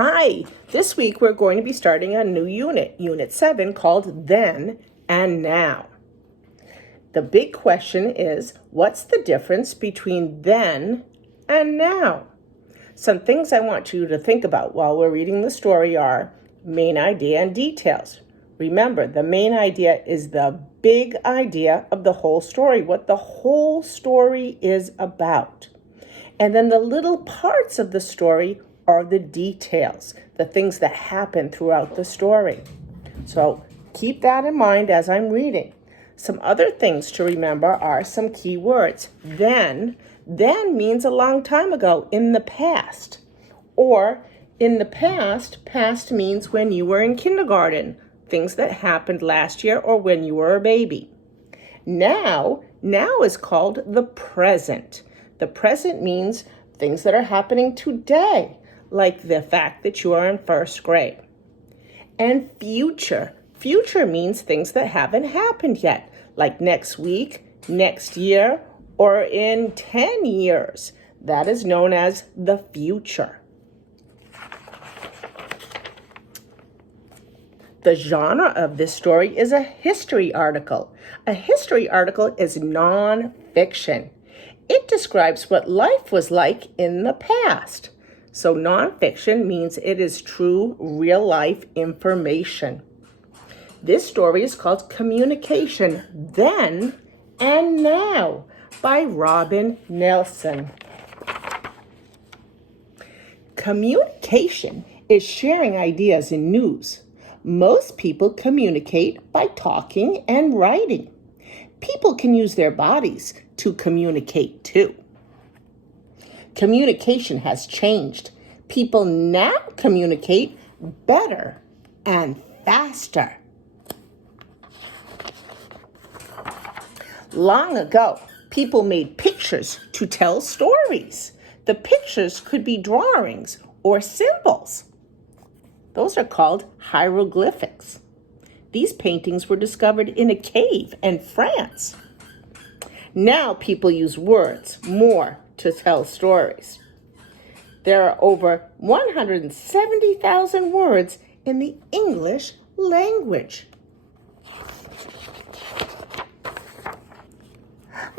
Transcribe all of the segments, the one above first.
Hi, this week we're going to be starting a new unit, Unit 7, called Then and Now. The big question is, what's the difference between then and now? Some things I want you to think about while we're reading the story are main idea and details. Remember, the main idea is the big idea of the whole story, what the whole story is about. And then the little parts of the story are the details, the things that happen throughout the story. So keep that in mind as I'm reading. Some other things to remember are some key words. Then means a long time ago, in the past. Or in the past means when you were in kindergarten, things that happened last year or when you were a baby. Now is called the present. The present means things that are happening today, like the fact that you are in first grade. And future means things that haven't happened yet, like next week, next year, or in 10 years. That is known as the future. The genre of this story is a history article. A history article is nonfiction. It describes what life was like in the past. So nonfiction means it is true, real-life information. This story is called Communication, Then and Now by Robin Nelson. Communication is sharing ideas and news. Most people communicate by talking and writing. People can use their bodies to communicate too. Communication has changed. People now communicate better and faster. Long ago, people made pictures to tell stories. The pictures could be drawings or symbols. Those are called hieroglyphics. These paintings were discovered in a cave in France. Now people use words more to tell stories. There are over 170,000 words in the English language.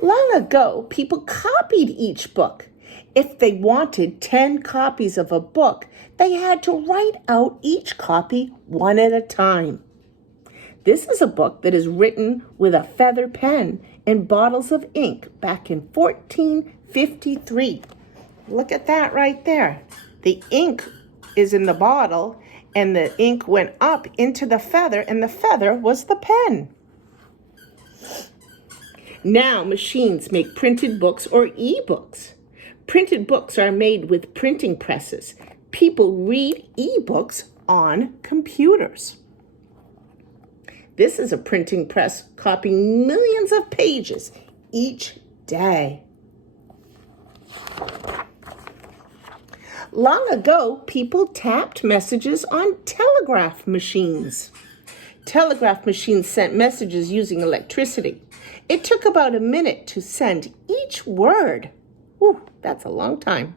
Long ago, people copied each book. If they wanted 10 copies of a book, they had to write out each copy one at a time. This is a book that is written with a feather pen and bottles of ink back in 1453. Look at that right there. The ink is in the bottle and the ink went up into the feather and the feather was the pen. Now machines make printed books or e-books. Printed books are made with printing presses. People read e-books on computers. This is a printing press copying millions of pages each day. Long ago, people tapped messages on telegraph machines. Telegraph machines sent messages using electricity. It took about a minute to send each word. Whew, that's a long time.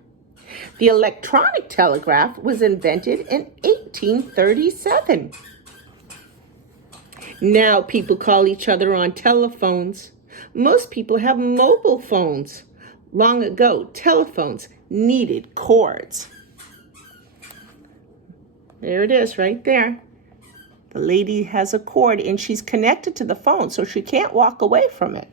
The electronic telegraph was invented in 1837. Now people call each other on telephones. Most people have mobile phones. Long ago, telephones needed cords. There it is right there. The lady has a cord and she's connected to the phone, so she can't walk away from it.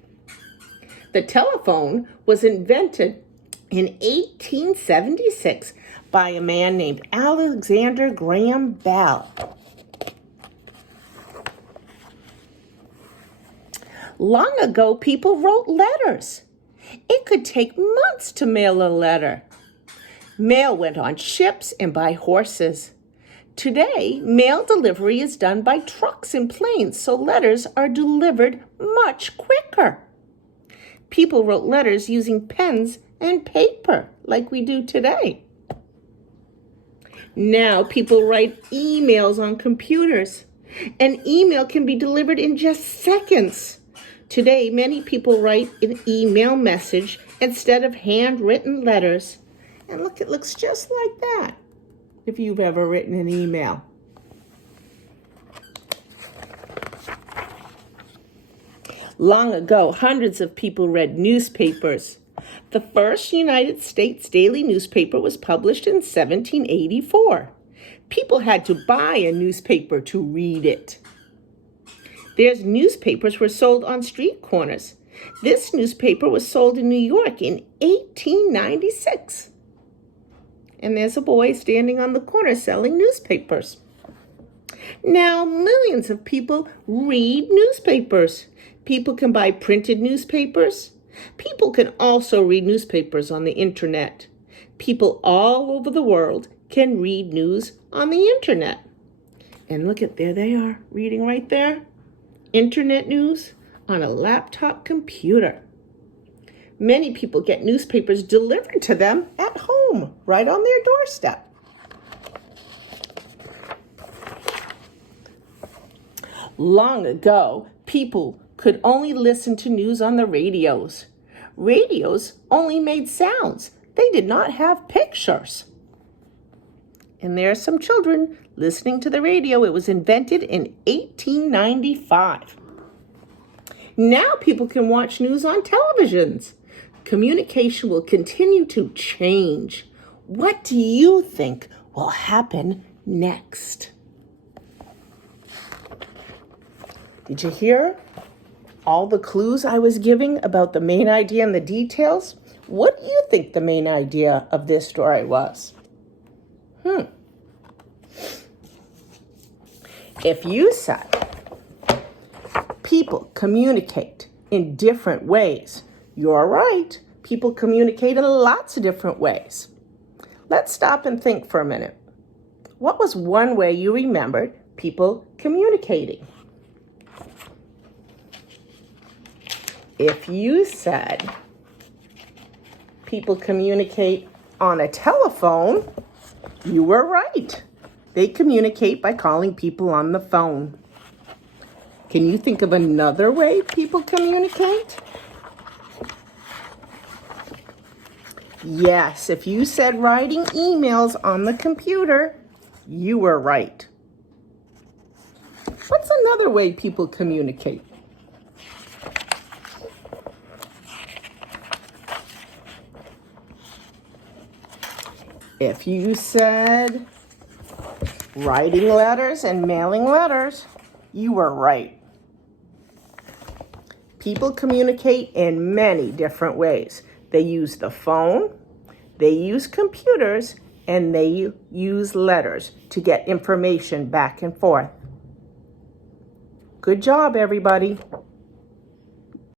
The telephone was invented in 1876 by a man named Alexander Graham Bell. Long ago, people wrote letters. It could take months to mail a letter. Mail went on ships and by horses. Today, mail delivery is done by trucks and planes, so letters are delivered much quicker. People wrote letters using pens and paper, like we do today. Now people write emails on computers. An email can be delivered in just seconds. Today, many people write an email message instead of handwritten letters. And look, it looks just like that. if you've ever written an email. Long ago, hundreds of people read newspapers. The first United States daily newspaper was published in 1784. People had to buy a newspaper to read it. There's newspapers were sold on street corners. This newspaper was sold in New York in 1896. And there's a boy standing on the corner selling newspapers. Now, millions of people read newspapers. People can buy printed newspapers. People can also read newspapers on the internet. People all over the world can read news on the internet. And look at, there they are, reading right there. Internet news on a laptop computer. Many people get newspapers delivered to them at home, right on their doorstep. Long ago, people could only listen to news on the radios. Radios only made sounds. They did not have pictures. And there are some children listening to the radio. It was invented in 1895. Now people can watch news on televisions. Communication will continue to change. What do you think will happen next? Did you hear all the clues I was giving about the main idea and the details? What do you think the main idea of this story was? If you said people communicate in different ways, you're right. People communicate in lots of different ways. Let's stop and think for a minute. What was one way you remembered people communicating? If you said people communicate on a telephone, you were right. They communicate by calling people on the phone. Can you think of another way people communicate? Yes, if you said writing emails on the computer, you were right. What's another way people communicate? If you said writing letters and mailing letters, you were right. People communicate in many different ways. They use the phone, they use computers, and they use letters to get information back and forth. Good job, everybody.